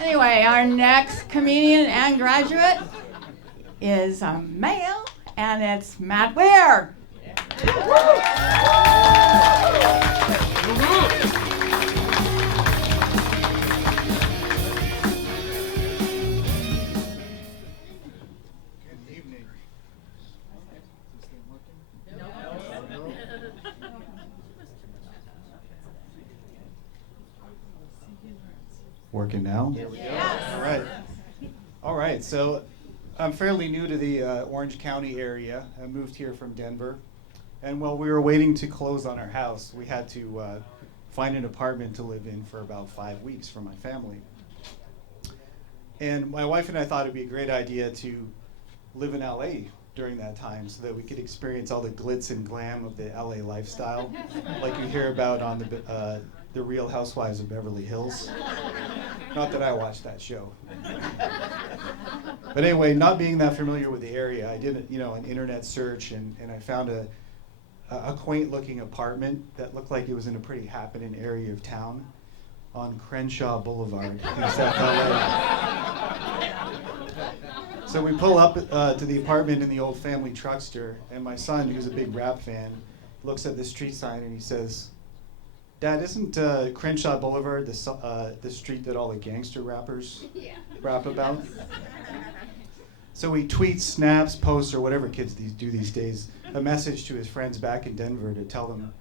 Anyway, our next comedian and graduate is a male, and it's Matt Weir. Working now? There we go. Yes. All right. All right. So I'm fairly new to the Orange County area. I moved here from Denver. And while we were waiting to close on our house, we had to find an apartment to live in for about 5 weeks for my family. And my wife and I thought it'd be a great idea to live in LA during that time so that we could experience all the glitz and glam of the LA lifestyle, like you hear about on the Real Housewives of Beverly Hills. Not that I watched that show. But anyway, not being that familiar with the area, I did an internet search and I found a quaint looking apartment that looked like it was in a pretty happening area of town on Crenshaw Boulevard in South LA. So we pull up to the apartment in the old family truckster, and my son, who's a big rap fan, looks at the street sign and he says, "Dad, isn't Crenshaw Boulevard the street that all the gangster rappers rap about?" So he tweets, snaps, posts, or whatever kids do these days, a message to his friends back in Denver to tell them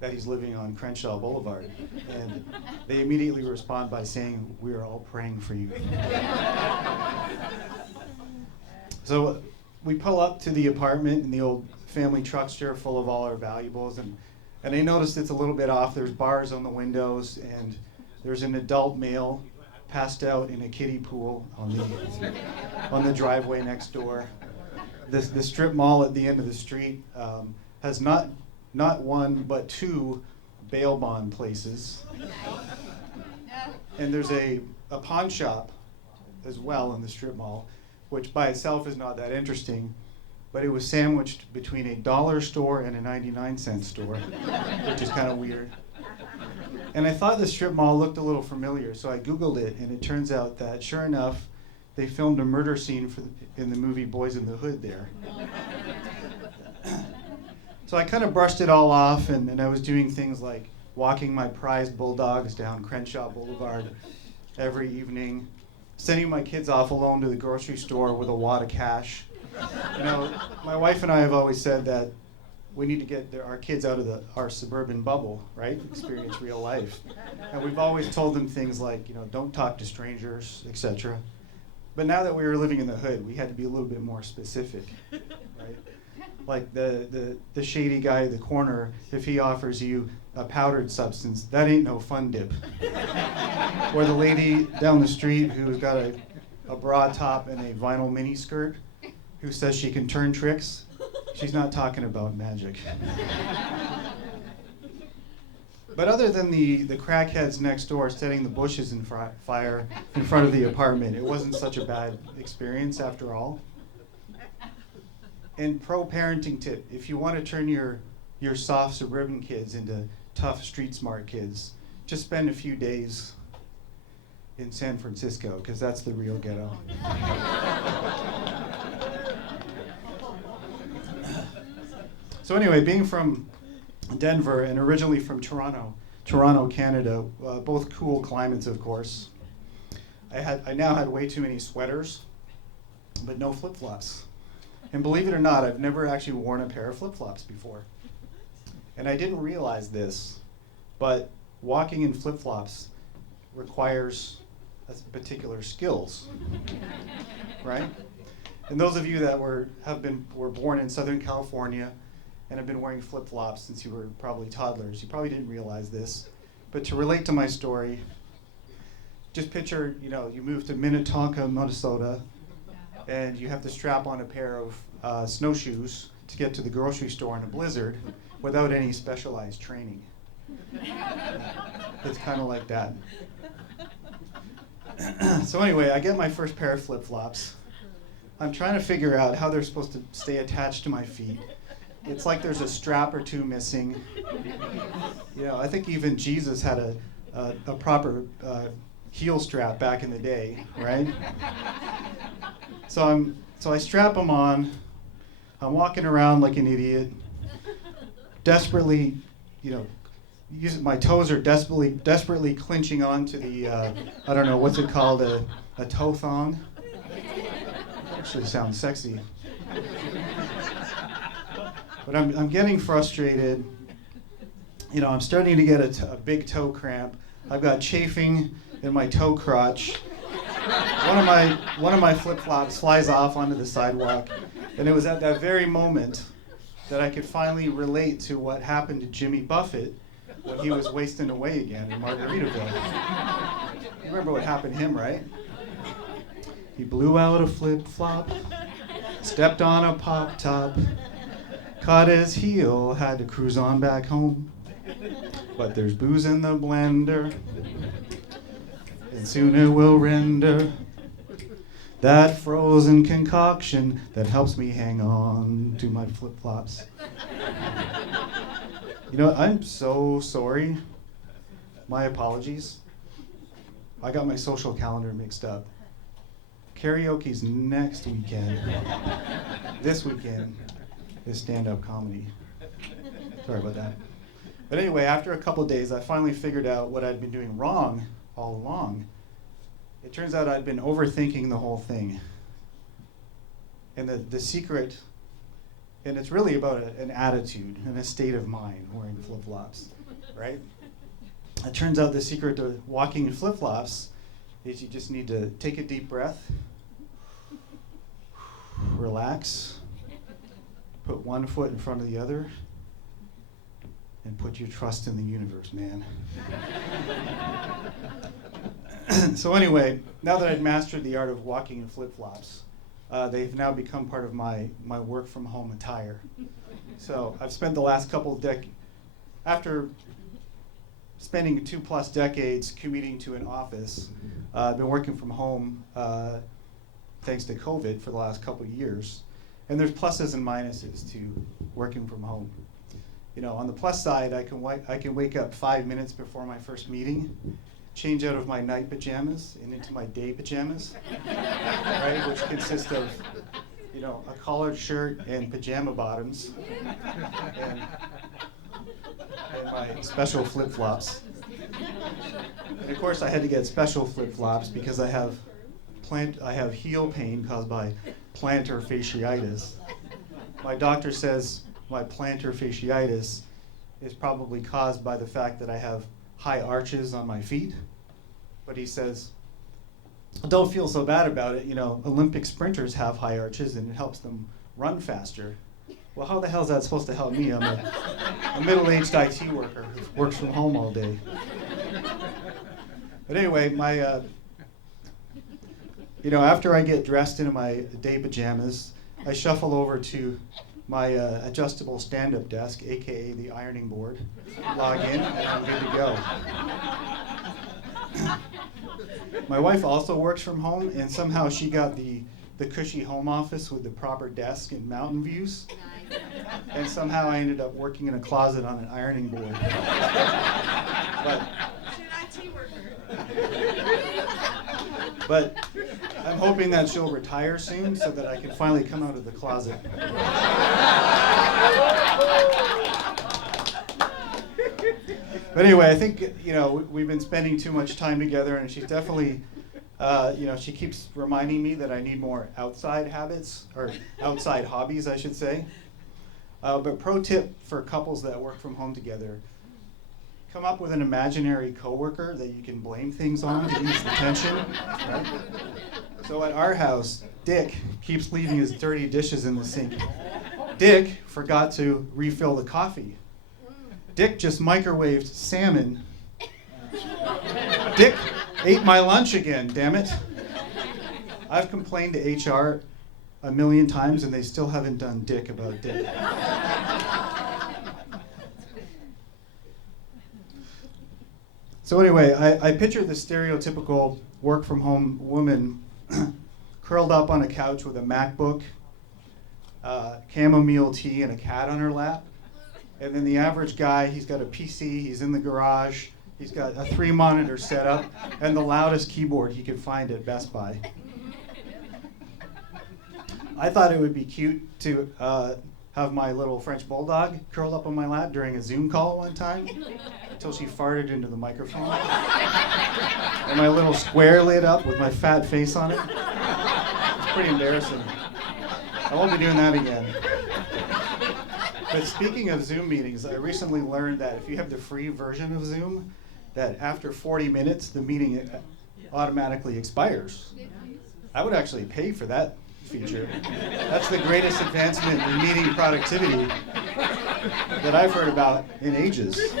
that he's living on Crenshaw Boulevard. And they immediately respond by saying, "We are all praying for you." So we pull up to the apartment in the old family truckster full of all our valuables, and I noticed it's a little bit off. There's bars on the windows, and there's an adult male passed out in a kiddie pool on the driveway next door. The strip mall at the end of the street has not one but two bail bond places, and there's a pawn shop as well in the strip mall, which by itself is not that interesting, but it was sandwiched between a dollar store and a 99-cent store, which is kind of weird. And I thought the strip mall looked a little familiar, so I Googled it, and it turns out that, sure enough, they filmed a murder scene in the movie Boys in the Hood there. So I kind of brushed it all off, and I was doing things like walking my prized bulldogs down Crenshaw Boulevard every evening, sending my kids off alone to the grocery store with a wad of cash. My wife and I have always said that we need to get our kids out of our suburban bubble, right? Experience real life. And we've always told them things like, don't talk to strangers, etc. But now that we were living in the hood, we had to be a little bit more specific, right? Like the shady guy at the corner, if he offers you a powdered substance, that ain't no fun dip. Or the lady down the street who's got a bra top and a vinyl mini skirt who says she can turn tricks, she's not talking about magic. But other than the crackheads next door setting the bushes in fire in front of the apartment, it wasn't such a bad experience after all. And pro-parenting tip, if you want to turn your soft suburban kids into tough street smart kids, just spend a few days in San Francisco, because that's the real ghetto. So anyway, being from Denver and originally from Toronto, Canada, both cool climates, of course, I now had way too many sweaters, but no flip-flops. And believe it or not, I've never actually worn a pair of flip-flops before. And I didn't realize this, but walking in flip-flops requires particular skills, right? And those of you that were born in Southern California and have been wearing flip-flops since you were probably toddlers, you probably didn't realize this. But to relate to my story, just picture, you move to Minnetonka, Minnesota, and you have to strap on a pair of snowshoes to get to the grocery store in a blizzard without any specialized training. It's kind of like that. So anyway, I get my first pair of flip-flops. I'm trying to figure out how they're supposed to stay attached to my feet. It's like there's a strap or two missing. I think even Jesus had a proper heel strap back in the day, right? So I strap them on. I'm walking around like an idiot, desperately, my toes are desperately clinching onto the, I don't know, what's it called, a toe thong? Actually sounds sexy. But I'm getting frustrated. I'm starting to get a big toe cramp. I've got chafing in my toe crotch. One of my flip-flops flies off onto the sidewalk. And it was at that very moment that I could finally relate to what happened to Jimmy Buffett when he was wasting away again in Margaritaville. You remember what happened to him, right? He blew out a flip-flop, stepped on a pop-top, caught his heel, had to cruise on back home. But there's booze in the blender, and soon it will render that frozen concoction that helps me hang on to my flip-flops. I'm so sorry. My apologies. I got my social calendar mixed up. Karaoke's next weekend. This weekend is stand-up comedy. Sorry about that. But anyway, after a couple days, I finally figured out what I'd been doing wrong all along. It turns out I'd been overthinking the whole thing. And the secret, and it's really about an attitude and a state of mind wearing flip-flops, right? It turns out the secret to walking in flip-flops is you just need to take a deep breath, relax, put one foot in front of the other, and put your trust in the universe, man. So anyway, now that I'd mastered the art of walking in flip-flops, they've now become part of my work from home attire. So I've spent the last couple of after spending 2+ decades commuting to an office, I've been working from home thanks to COVID for the last couple of years. And there's pluses and minuses to working from home. On the plus side, I can wake up 5 minutes before my first meeting, change out of my night pajamas and into my day pajamas, right? Which consist of, a collared shirt and pajama bottoms, and my special flip-flops. And of course, I had to get special flip-flops because I have heel pain caused by plantar fasciitis. My doctor says my plantar fasciitis is probably caused by the fact that I have high arches on my feet, but he says, don't feel so bad about it. Olympic sprinters have high arches and it helps them run faster. Well, how the hell is that supposed to help me? I'm a middle-aged IT worker who works from home all day. But anyway, after I get dressed in my day pajamas, I shuffle over to my adjustable stand-up desk, aka the ironing board, log in, and I'm good to go. My wife also works from home, and somehow she got the cushy home office with the proper desk and mountain views. And somehow I ended up working in a closet on an ironing board. But I'm hoping that she'll retire soon so that I can finally come out of the closet. But anyway, I think, we've been spending too much time together, and she's definitely, she keeps reminding me that I need more outside habits, or outside hobbies, I should say. But pro tip for couples that work from home together, come up with an imaginary coworker that you can blame things on to ease the tension, right? So at our house, Dick keeps leaving his dirty dishes in the sink. Dick forgot to refill the coffee. Dick just microwaved salmon. Dick ate my lunch again, damn it. I've complained to HR a million times and they still haven't done Dick about Dick. So anyway, I picture the stereotypical work-from-home woman curled up on a couch with a MacBook, chamomile tea, and a cat on her lap. And then the average guy, he's got a PC, he's in the garage, He's got a 3-monitor setup and the loudest keyboard he could find at Best Buy. I thought it would be cute to have my little French bulldog curled up on my lap during a Zoom call one time until she farted into the microphone. And my little square lit up with my fat face on it. It's pretty embarrassing. I won't be doing that again. But speaking of Zoom meetings, I recently learned that if you have the free version of Zoom, that after 40 minutes, the meeting automatically expires. I would actually pay for that feature. That's the greatest advancement in meeting productivity that I've heard about in ages.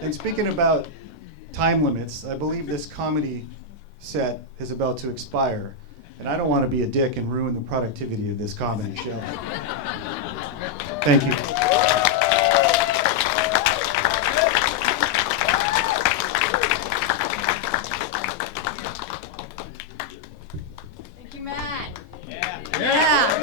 And speaking about time limits, I believe this comedy set is about to expire. And I don't want to be a dick and ruin the productivity of this comedy show. Thank you. Thank you, Matt. Yeah. Yeah.